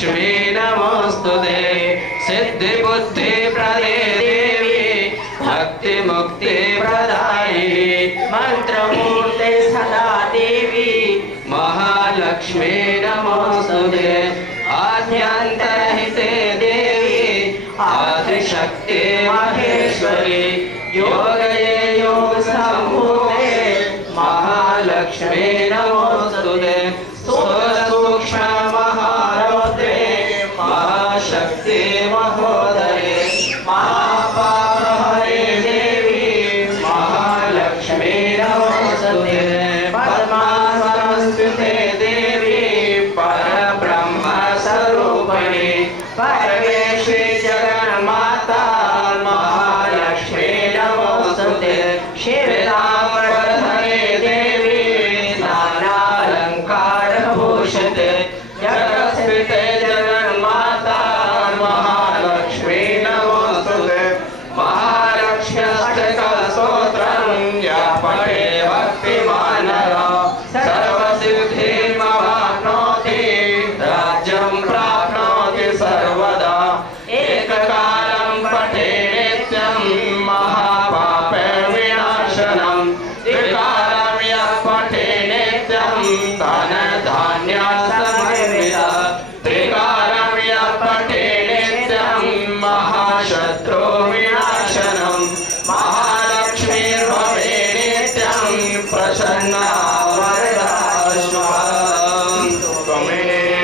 महालक्ष्मी नमोस्तुते सिद्धिबुद्धिप्रदे देवी भक्तिमुक्तिप्रदायिनी मंत्रमूर्ते सदा देवी महालक्ष्मी नमोस्तुते आद्यन्तरहिते देवी आदिशक्ति महेश्वरी योगये योग संभूते महालक्ष्मी नमोस्तुते सूक्ष्म महारौद्रे महाशक्ति महोदये महापापहरे देवी महालक्ष्मी नमोस्तुते पद्मासनस्थिते देवी परब्रह्म स्वरूपिणी परमेश्वरी जगन्माता महालक्ष्मी नमोस्तुते शिवदाम्बरधरे देवी नानालंकार भूषिते जगत्स्थिते जगन्माता महालक्ष्मी नमोस्तुते महालक्ष्म्यष्टकस्तोत्रं या पठे भक्तिमानः सर्वसिद्धिमवाप्नोति राज्यं प्राप्नोति सर्वदा एककालं पठे नित्यं महापापविनाशनं त्रिकालं यः पठे नित्यं धनधान्यसमन्वितः त्रिकालं यः पठे नित्यं महाशत्रुविनाशनं महालक्ष्मीर्भवे नित्यं प्रसन्ना वरदा शुभं त्वमेव